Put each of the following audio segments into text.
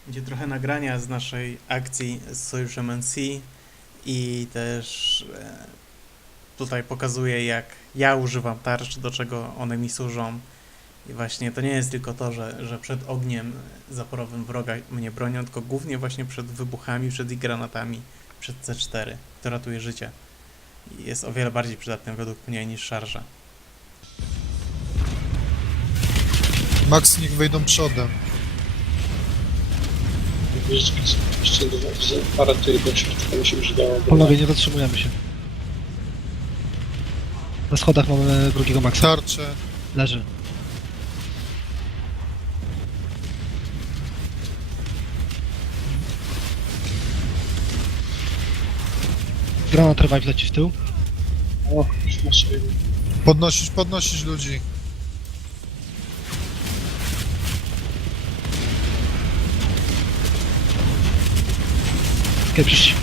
Będzie trochę nagrania z naszej akcji z Sojuszem NC i też tutaj pokazuję, jak ja używam tarcz, do czego one mi służą. I właśnie to nie jest tylko to, że przed ogniem zaporowym wroga mnie bronią, tylko głównie właśnie przed wybuchami, przed ich granatami, przed C4. To ratuje życie. I jest o wiele bardziej przydatne według mnie niż szarża. Max, niech wejdą przodem. Jeszcze parę tych do środka mi się przydało. Panowie, nie zatrzymujemy się. Na schodach mamy drugiego Maxa. Tarcze. Leży. Granat revive leci w tył. O, już na siebie. Podnosić ludzi. Kiedy przyszli.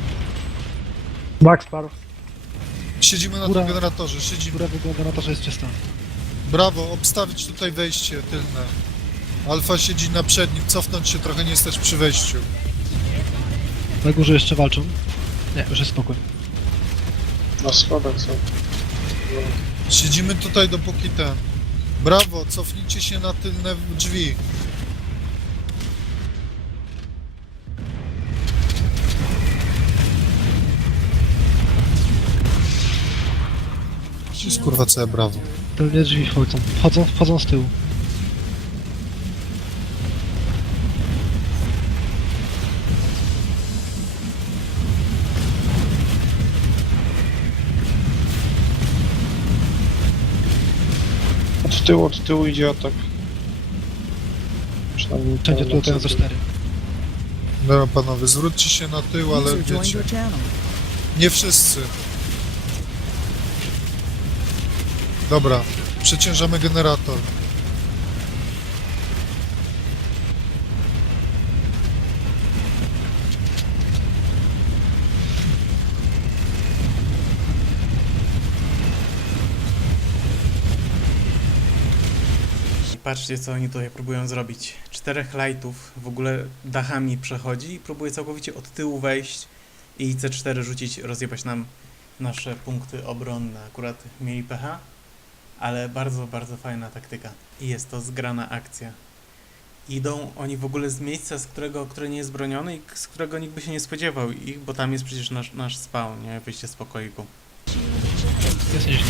Max parł. Siedzimy na Góra. tym generatorze, siedzimy. Góra wygląda na to, że jest czysta. Brawo, obstawić tutaj wejście tylne. Alfa siedzi na przednim, cofnąć się trochę, nie stać przy wejściu. Na górze jeszcze walczą. Nie, już jest spokój. Na schodach są. Siedzimy tutaj dopóki ten. Brawo, cofnijcie się na tylne drzwi. To jest kurwa całe brawo. Tylnie drzwi wchodzą. Wchodzą z tyłu. Od tyłu idzie atak. Przynajmniej Wszędzie na tu latają ze 4. Dobra panowie, zwróćcie się na tył, ale User joined wiecie, your channel. nie wszyscy. Dobra, przeciążamy generator. I patrzcie, co oni tutaj próbują zrobić. 4 lightów w ogóle dachami przechodzi i próbuje całkowicie od tyłu wejść i C4 rzucić, rozjebać nam nasze punkty obronne. Akurat mieli pecha, ale bardzo, bardzo fajna taktyka. I jest to zgrana akcja. Idą oni w ogóle z miejsca, które nie jest bronione i z którego nikt by się nie spodziewał ich, bo tam jest przecież nasz spawn, nie? Wyjście z pokoiku. Jest nieźle.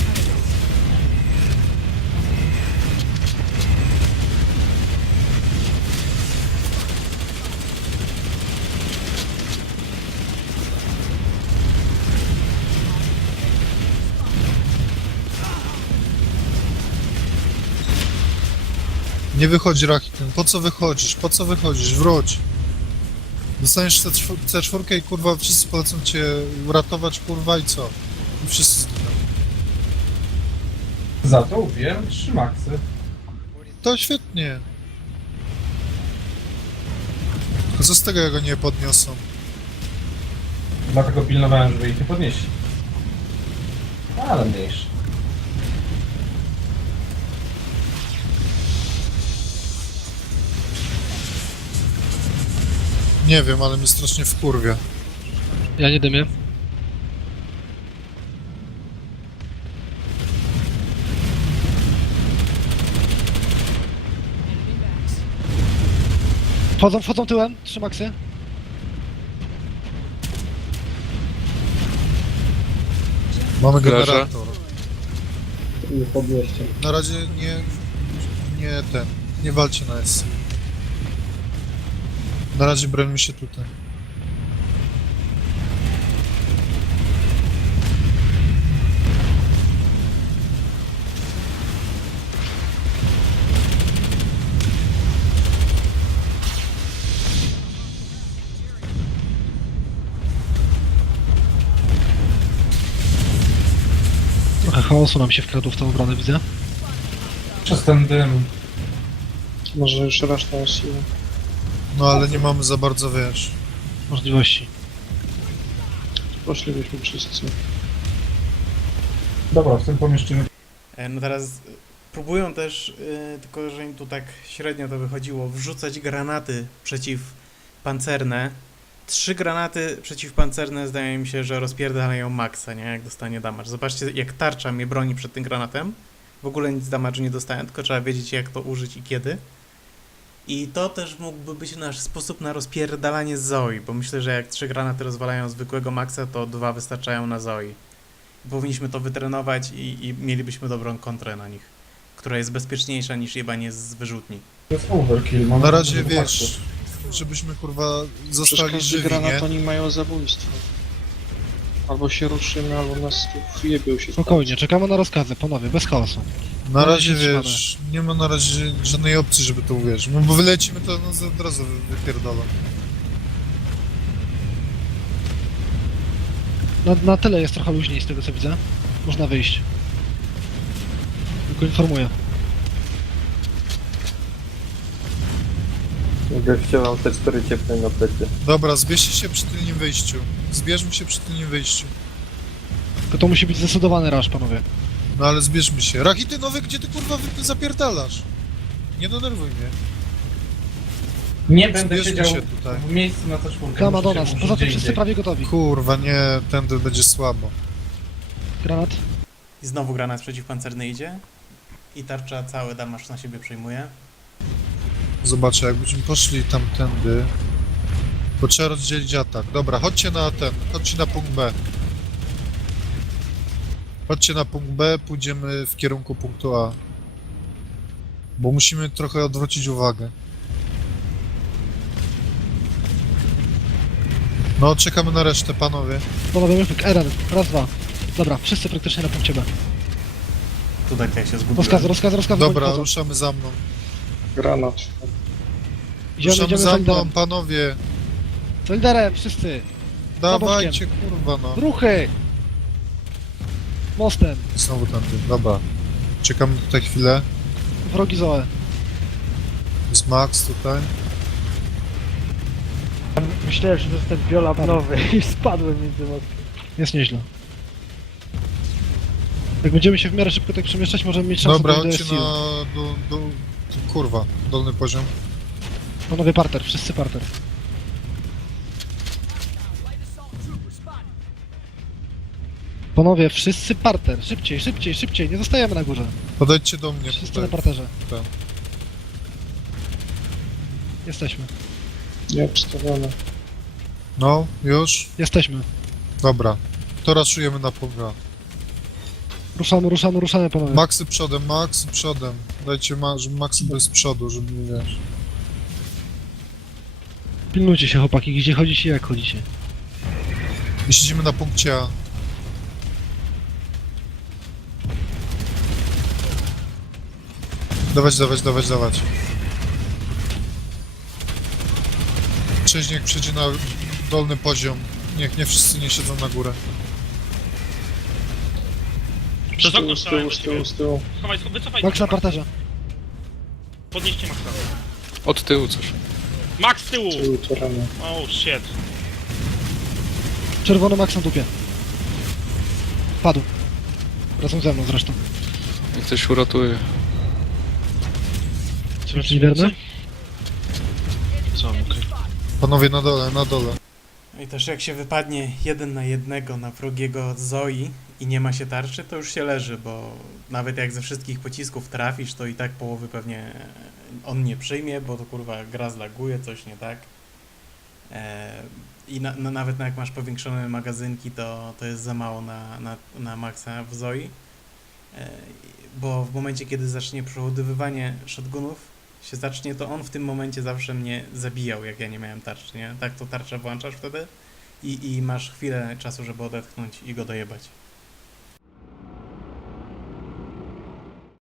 Nie wychodź Rachitin, po co wychodzisz? Po co wychodzisz? Wróć. Dostaniesz C4 i kurwa wszyscy polecą cię uratować kurwa i co? I wszyscy zginą. Za to ubiłem 3 maksy. To świetnie. A co z tego jak go nie podniosą? Dlatego pilnowałem, żeby ich nie podnieśli. Ale mniejszy. Nie wiem, ale mnie strasznie wkurwia. Ja nie dymię. Wchodzą tyłem. 3 Maxy. Mamy generator. Nie podnieście. Na razie nie walcie na S. Na razie bronimy się tutaj. Trochę chaosu nam się wkradło w tą obronę, widzę. Przez ten dym. Może już reszta jest siła. No ale nie mamy za bardzo, wiesz. Możliwości. Poszlibyśmy wszyscy. Dobra, w tym pomieszczeniu No teraz Próbują też, tylko że im tu tak średnio to wychodziło, wrzucać granaty przeciwpancerne. 3 granaty przeciwpancerne zdaje mi się, że rozpierdalają maksa, nie? Jak dostanie damage. Zobaczcie, jak tarcza mnie broni przed tym granatem. W ogóle nic damage'u nie dostałem, tylko trzeba wiedzieć, jak to użyć i kiedy. I to też mógłby być nasz sposób na rozpierdalanie Zoe, bo myślę, że jak 3 granaty rozwalają zwykłego maksa, to 2 wystarczają na Zoe. Powinniśmy to wytrenować i mielibyśmy dobrą kontrę na nich, która jest bezpieczniejsza niż jebanie z wyrzutni. To jest overkill. Mam Na razie dużo wiesz, faktów. żebyśmy kurwa Przez zostali każdy żywi, granat nie? oni mają zabójstwo. Albo się ruszymy, albo nas tu wjebią się. Spokojnie, czekamy na rozkazy, panowie, bez chaosu. Na razie się trzymamy. wiesz, nie ma na razie żadnej opcji, żeby to uwierzyć. No bo wylecimy, to nas od razu wypierdolą. Na tyle jest trochę luźniej z tego co widzę. Można wyjść. Tylko informuję. Gościu mam te 4 ciepłe na plecy. Dobra, zbierzcie się przy tylnym wyjściu. Zbierzmy się przy tylnym wyjściu. Tylko to musi być zdecydowany rush, panowie. No ale zbierzmy się. Rakity nowe, gdzie ty kurwa zapierdalasz? Nie denerwuj mnie. Nie będę Zbierzmy siedział się tutaj. w miejscu na C4. Kama do muszę nas. się Poza tym gdzie wszyscy indziej. prawie gotowi. Kurwa, nie, tędy będzie słabo. Granat. I znowu granat przeciwpancerny idzie. I tarcza cały damage na siebie przejmuje. Zobaczę, jakbyśmy poszli tamtędy, bo trzeba rozdzielić atak. Dobra, chodźcie na punkt B. Chodźcie na punkt B, pójdziemy w kierunku punktu A. Bo musimy trochę odwrócić uwagę. No, czekamy na resztę, panowie. Panowie, myfyk, Eren. Raz, dwa. Dobra, wszyscy praktycznie na punkcie B. Tutaj jak się zgubiłem. Rozkaz, Dobra, oni wchodzą. ruszamy za mną. Granat. Ruszamy za mną, Solidarem. panowie. Solidarem, wszyscy. Dawajcie, kurwa, no. Ruchy! Mostem. Znowu tamty, dobra. Czekamy tutaj chwilę. Wrogi Zoe. Jest Max tutaj. Myślałem, że to jest ten biolab nowy i spadłem między mostem. Jest nieźle. Jak będziemy się w miarę szybko tak przemieszczać, możemy mieć szansę Dobra, do chodźcie DSU. kurwa, dolny poziom. Panowie, parter, wszyscy parter. Panowie, wszyscy parter. Szybciej, szybciej, szybciej. Nie zostajemy na górze. Podejdźcie do mnie Wszyscy tutaj. na parterze. Tak. Jesteśmy. Nie obstawione. No, już? Jesteśmy. Dobra. To raszujemy na pogra. Ruszamy, panowie. Maxy przodem. Dajcie, żeby Maxy był z przodu, żeby nie wiesz. Pilnujcie się, chłopaki, gdzie chodzicie, jak chodzicie. I siedzimy na punkcie A. Dawać. Niech przejdzie na dolny poziom. Niech nie wszyscy nie siedzą na górę. Przez okno Z tyłu, strzelałem z tyłu. Chowaj, wycofaj. Max na parterze. Podnieście Maxa. Od tyłu coś. Max z tyłu! Z tyłu to ramię. Oh shit. Czerwony Max na dupie. Padł. Razem ze mną zresztą. Jak ktoś uratuje. Czyli wierny? Co, okej. Panowie na dole. I też jak się wypadnie 1 na 1 na wrogiego Zoe i nie ma się tarczy, to już się leży, bo nawet jak ze wszystkich pocisków trafisz, to i tak połowy pewnie on nie przyjmie, bo to kurwa gra zlaguje, coś nie tak. I nawet jak masz powiększone magazynki, to jest za mało na maksa w Zoe. Bo w momencie, kiedy zacznie przeładowywanie shotgunów się zacznie, to on w tym momencie zawsze mnie zabijał, jak ja nie miałem tarczy, nie? Tak to tarczę włączasz wtedy i masz chwilę czasu, żeby odetchnąć i go dojebać.